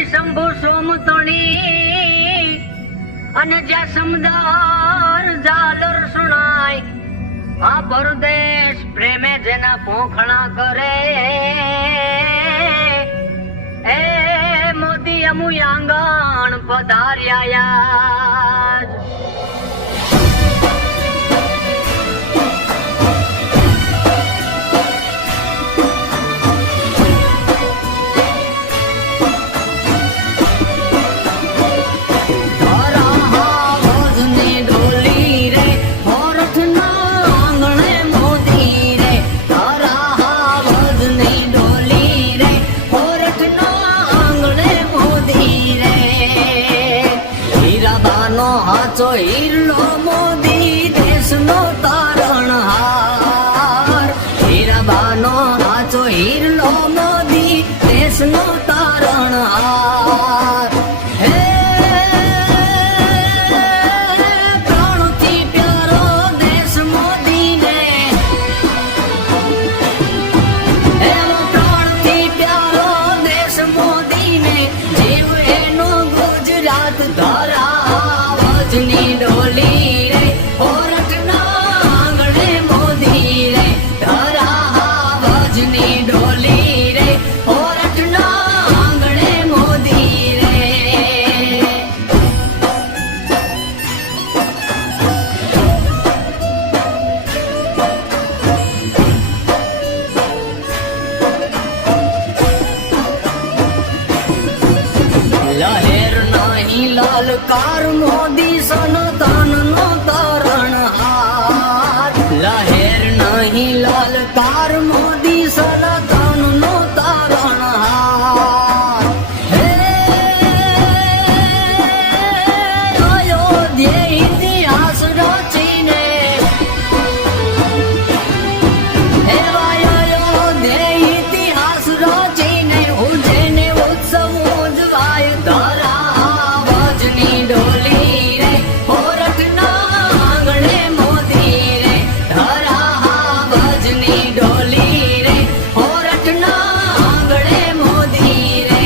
શંભુ સોમતણી અને જ્યાં સમદાર ઝાલર સુણાય આ પરદેશ પ્રેમે જેના પોખણા કરે એ મોદી અમુ આંગણ પધાર્યા હાચો હિરલો મોદી દેશનો તારણહાર હીરાબાનો હાચો હિરલો મોદી દેશનો તારણહાર હે પ્રાણથી પ્યારો દેશ મોદીને એનો પ્રાણથી પ્યારો દેશ મોદીને જીવ એનો ગુજરાત ધરા ની ડોલી રે ઓરઠના આંગણે મોદી રે ધરા વજની ડોલી રે ઓરઠના આંગણે મોદી રે લહેર નહીં લાલકાર મોદી સનાતન નો તારણહાર લહેર નહીં લાલકાર મોદી સનાતન નો તારણહાર હે અયોધ્યા ઇતિહાસ રચીને એવા અયોધ્યા ઇતિહાસ રચીને ઉજ્જૈને ઉત્સવ ઉજવાય ધરા વજની ડોલી રે ઓરઠના આંગણે મોદી રે ધરા વજની ડોલી રે ઓરઠના આંગણે મોદી રે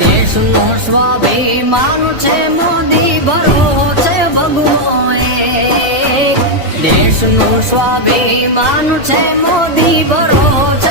દેશનો સ્વાભિમાન છે મોદી ભરો છે ભગવાને દેશનું સ્વાભિમાન છે મોદી ભરો છે